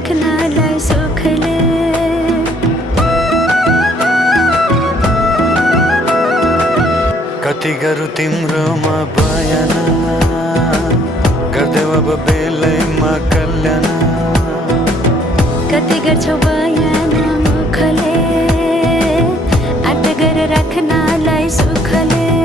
राख्नलाई सुखले। कति गरौँ तिम्रोमा बयान, गर्देऊ अब बेलैमा कल्याण। कति गर्छौ बयान मुखले, आर्त गरेर राख्नलाई सुखले।